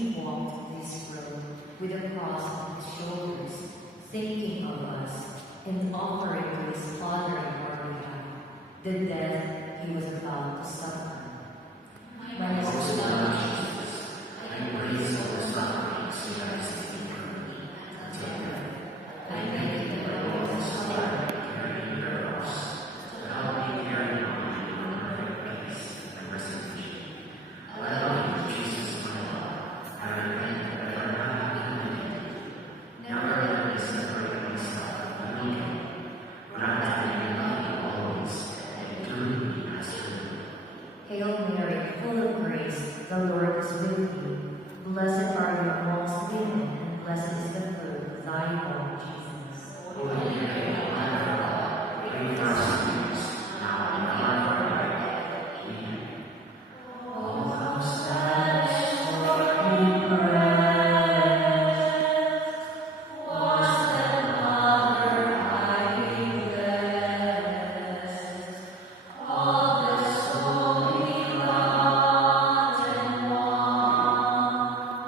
he walked this road with a cross on his shoulders, thinking of us and offering to his Father in our behalf the death he was about to suffer. My Lord Jesus, I praise your suffering so that it be from me until death. I thank you for all the suffering carrying your cross, to help me carry on in perfect peace and resurrection. Allow me, Jesus, my Lord, I repent that I am not committed. Never let me separate myself from you. Grant that I love you always, and do me as true. Hail Mary, full of grace, the Lord is with you. Blessed are you amongst women, and blessed is the fruit of thy womb, Jesus. Holy Mary, Mother of God, pray for us sinners, now and at our hour of our